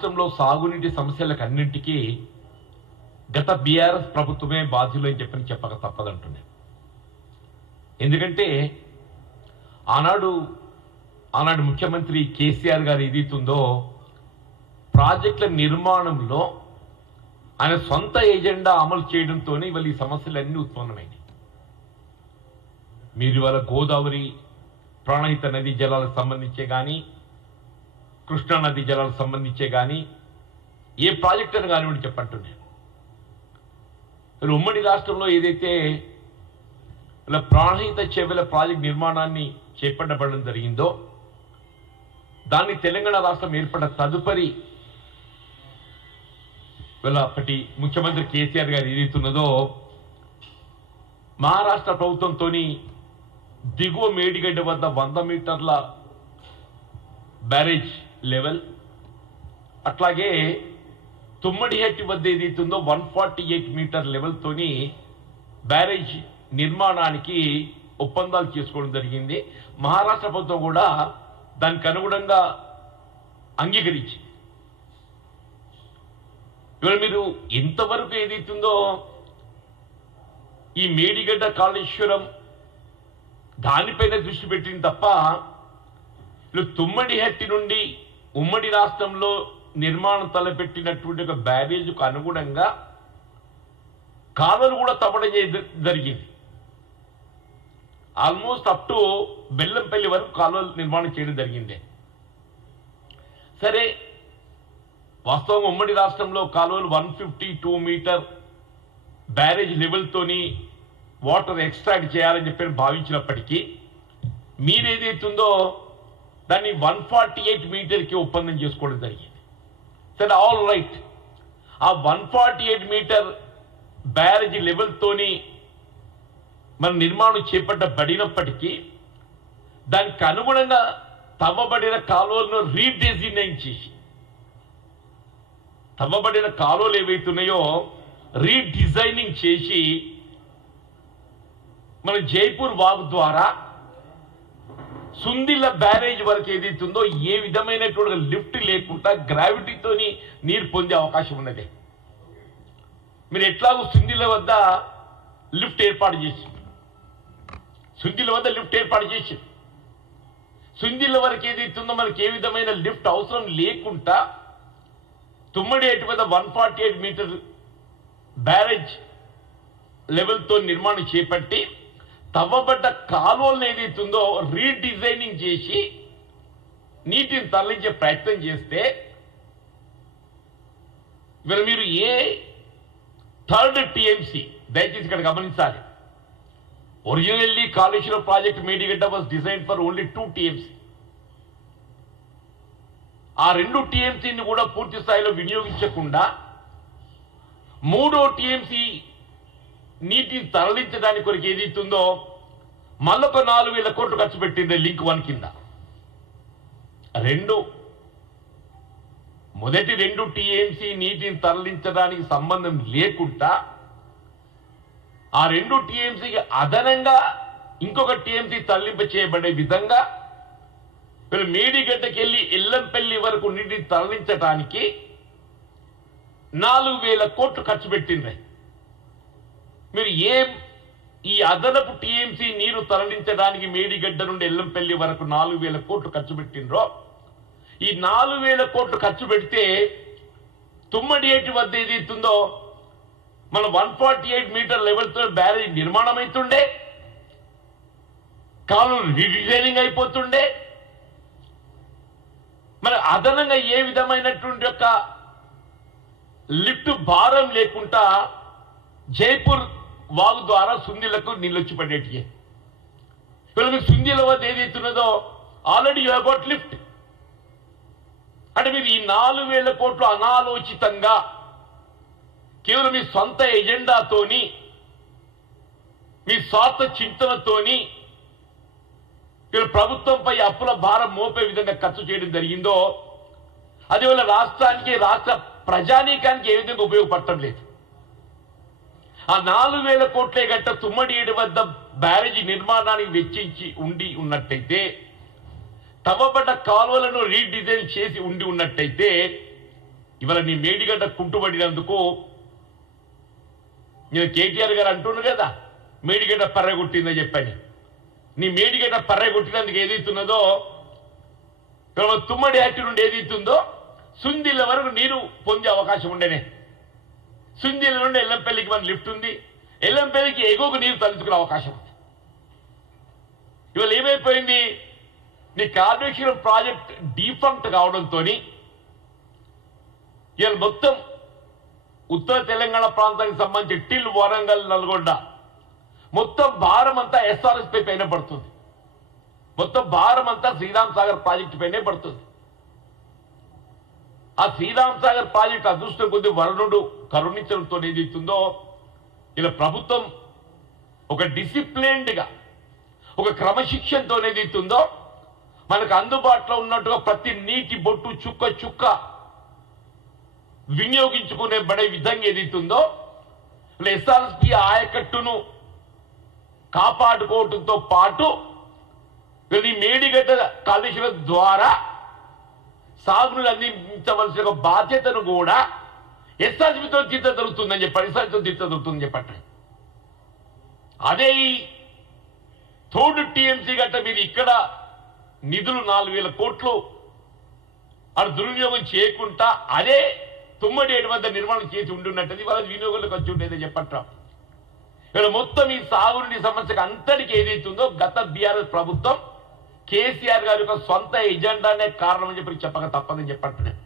రాష్ట్రంలో సాగునీటి సమస్యలకు అన్నింటికీ గత బీఆర్ఎస్ ప్రభుత్వమే బాధ్యులు అని చెప్పక తప్పదంటున్నాను. ఎందుకంటే ఆనాడు ముఖ్యమంత్రి కేసీఆర్ గారు ఏదైతుందో ప్రాజెక్టుల నిర్మాణంలో ఆయన సొంత ఎజెండా అమలు చేయడంతోనే ఇవాళ ఈ సమస్యలన్నీ ఉత్పన్నమైనాయి. మీరు ఇవాళ గోదావరి ప్రాణహిత నదీ జలాలకు సంబంధించే కానీ, కృష్ణా నదీ జలాలకు సంబంధించే కానీ ఏ ప్రాజెక్ట్ అని కానివ్వండి చెప్పంటున్నాను. ఉమ్మడి రాష్ట్రంలో ఏదైతే ఇలా ప్రాణహిత చెవుల ప్రాజెక్ట్ నిర్మాణాన్ని చేపట్టబడడం జరిగిందో దాన్ని తెలంగాణ రాష్ట్రం ఏర్పడిన తదుపరి అప్పటి ముఖ్యమంత్రి కేసీఆర్ గారు ఏదైతున్నదో మహారాష్ట్ర ప్రభుత్వంతో దిగువ మేడిగడ్డ వద్ద 100 మీటర్ల బ్యారేజ్ లెవెల్, అట్లాగే తుమ్మడిహెట్టి వద్ద ఏదైతుందో 148 మీటర్ లెవెల్తోని బ్యారేజ్ నిర్మాణానికి ఒప్పందాలు చేసుకోవడం జరిగింది. మహారాష్ట్ర ప్రభుత్వం కూడా దానికి అనుగుణంగా అంగీకరించి ఇవాళ మీరు ఇంతవరకు ఏదైతుందో ఈ మేడిగడ్డ కాళేశ్వరం దానిపైన దృష్టి పెట్టింది తప్ప తుమ్మడిహెట్టి నుండి ఉమ్మడి రాష్ట్రంలో నిర్మాణం తలపెట్టినటువంటి ఒక బ్యారేజ్కు అనుగుణంగా కాలువలు కూడా తవ్వడం జరిగింది. ఆల్మోస్ట్ అప్ టు బెల్లంపల్లి వరకు కాలువలు నిర్మాణం చేయడం జరిగింది. సరే, వాస్తవంగా ఉమ్మడి రాష్ట్రంలో కాలువలు 152 మీటర్ బ్యారేజ్ లెవెల్తోని వాటర్ ఎక్స్ట్రాక్ట్ చేయాలని చెప్పి భావించినప్పటికీ మీరేదైతుందో దాన్ని 148 మీటర్కి ఒప్పందం చేసుకోవడం జరిగింది. సరే, ఆల్ రైట్. ఆ 148 మీటర్ బ్యారేజ్ లెవెల్తోని మన నిర్మాణం చేపట్టబడినప్పటికీ దానికి అనుగుణంగా తవ్వబడిన కాలువలను రీడిజైనింగ్ చేసి, తవ్వబడిన కాలువలు ఏవైతున్నాయో రీడిజైనింగ్ చేసి మన జైపూర్ వాగు ద్వారా సుందిల్ల బ్యారేజ్ వరకు ఏదైతుందో ఏ విధమైనటువంటి లిఫ్ట్ లేకుండా గ్రావిటీతోని నీరు పొందే అవకాశం ఉన్నది. మీరు ఎట్లాగో సుందిల్ల వద్ద లిఫ్ట్ ఏర్పాటు చేసి సుందిల్ల వరకు ఏదైతుందో మనకి ఏ విధమైన లిఫ్ట్ అవసరం లేకుండా తుమ్మడిహెట్టి వద్ద 148 మీటర్ బ్యారేజ్ లెవెల్తో నిర్మాణం చేపట్టి తవ్వబడ్డ కాలువలను ఏదైతుందో రీడిజైనింగ్ చేసి నీటిని తరలించే ప్రయత్నం చేస్తే ఇవాళ మీరు ఏ థర్డ్ టీఎంసీ, దయచేసి ఇక్కడ గమనించాలి, originally Kaleshwaram project Medigadda was design for only 2 TMC. ఆ 2 టీఎంసీని కూడా పూర్తి స్థాయిలో వినియోగించకుండా 3వ టీఎంసీ నీటిని తరలించడానికి కొరకు ఏదైతుందో మళ్ళొక 4,000 కోట్లు ఖర్చు పెట్టింది లింక్ 1 కింద. మొదటి 2 టీఎంసీ నీటిని తరలించడానికి సంబంధం లేకుండా ఆ 2 టీఎంసీకి అదనంగా ఇంకొక టీఎంసీ తరలింప చేయబడే విధంగా మేడిగడ్డకి వెళ్ళి ఎల్లంపల్లి వరకు నీటిని తరలించడానికి 4,000 కోట్లు ఖర్చు పెట్టింది. మీరు ఈ అదనపు టీఎంసీ నీరు తరలించడానికి మేడిగడ్డ నుండి ఎల్లంపల్లి వరకు 4,000 కోట్లు ఖర్చు పెట్టినరో, ఈ 4,000 కోట్లు ఖర్చు పెడితే తుమ్మడిహెట్టి వద్ద ఏదైతుందో మన 148 మీటర్ లెవెల్తో బ్యారేజ్ నిర్మాణం అవుతుండే, కాలువలు రీడిజైనింగ్ అయిపోతుండే. మరి అదనంగా ఏ విధమైనటువంటి యొక్క లిఫ్ట్ భారం లేకుండా జైపూర్ వాగు ద్వారా సుందిలకు నీళ్ళు వచ్చి పడేటి. ఇప్పుడు మీకు సుందిల వద్ద ఏదైతున్నదో ఆల్రెడీ యూ అబౌట్ లిఫ్ట్ అంటే మీరు ఈ 4,000 కోట్లు అనాలోచితంగా కేవలం మీ సొంత ఎజెండాతోని, మీ స్వార్థ చింతనతోని ప్రభుత్వంపై అప్పుల భారం మోపే విధంగా ఖర్చు చేయడం జరిగిందో అది వల్ల రాష్ట్రానికి, రాష్ట్ర ప్రజానీకానికి ఏ విధంగా ఉపయోగపడటం లేదు. ఆ 4,000 కోట్లే గట్ట తుమ్మడిహెట్టి వద్ద బ్యారేజీ నిర్మాణానికి వెచ్చించి ఉన్నట్టయితే తవ్వబడ్డ కాలువలను రీడిజైన్ చేసి ఉన్నట్టయితే ఇవాళ నీ మేడిగడ్డ కుంటుబడినందుకు నేను కేటీఆర్ గారు అంటున్నారు కదా, మేడిగడ్డ పర్రెగొట్టిందని చెప్పని. నీ మేడిగడ్డ పర్రెగొట్టినందుకు ఏదైతున్నదో, తుమ్మడి యాక్టి నుండి ఏదైతుందో సుందిల వరకు నీరు పొందే అవకాశం ఉండేనే. సుందిల నుండి ఎల్లంపల్లికి మన లిఫ్ట్ ఉంది, ఎల్లంపల్లికి ఎగువకు నీరు తలుచుకునే అవకాశం ఉంది. ఇవాళ ఏమైపోయింది, నీ కాళేశ్వరం ప్రాజెక్ట్ డీఫంక్ట్ కావడంతో ఇవాళ మొత్తం ఉత్తర తెలంగాణ ప్రాంతానికి సంబంధించి టిల్ వరంగల్ నల్గొండ మొత్తం భారం అంతా ఎస్ఆర్ఎస్ పైన పడుతుంది. మొత్తం భారం అంతా శ్రీరామ్ సాగర్ ప్రాజెక్టు పైనే పడుతుంది. ఆ శ్రీరామ్ సాగర్ ప్రాజెక్టు అదృష్టం కొద్ది వరుణుడు కరుణించడంతో ఏదైతుందో ఇలా ప్రభుత్వం ఒక డిసిప్లిన్డ్గా ఒక క్రమశిక్షణతో ఏదైతుందో మనకు అందుబాటులో ఉన్నట్టుగా ప్రతి నీటి బొట్టు చుక్క చుక్క వినియోగించుకునే బడే విధంగా ఏదైతుందో ఎస్ఆర్ఎస్పి ఆయకట్టును కాపాడుకోవడంతో పాటు ఈ మేడిగడ్డ కాళేశ్వరం ద్వారా సాగును అందించవలసిన బాధ్యతను కూడా ఎస్ఆర్ఎస్పితో తీర్చదలుగుతుందని చెప్పారు. ఎస్ఆర్ఎస్తో తీర్చదలుగుతుందని చెప్పండి. అదే ఈ తోడు టీఎంసీ గట్ట మీద ఇక్కడ నిధులు 4,000 కోట్లు అది దుర్వినియోగం చేయకుండా అదే తుమ్మడి ఏడు వద్ద నిర్మాణం చేసి ఉండున్నట్టు వాళ్ళ వినియోగంలోకి వచ్చి ఉండేదని చెప్పట్రా. ఇక్కడ మొత్తం ఈ సాగునీటి సమస్యకు అంతటికి ఏదైతుందో గత బీఆర్ఎస్ ప్రభుత్వం కేసీఆర్ గారి యొక్క సొంత ఎజెండానే కారణం అని చెప్పి చెప్పక తప్పదని చెప్పంటున్నాను.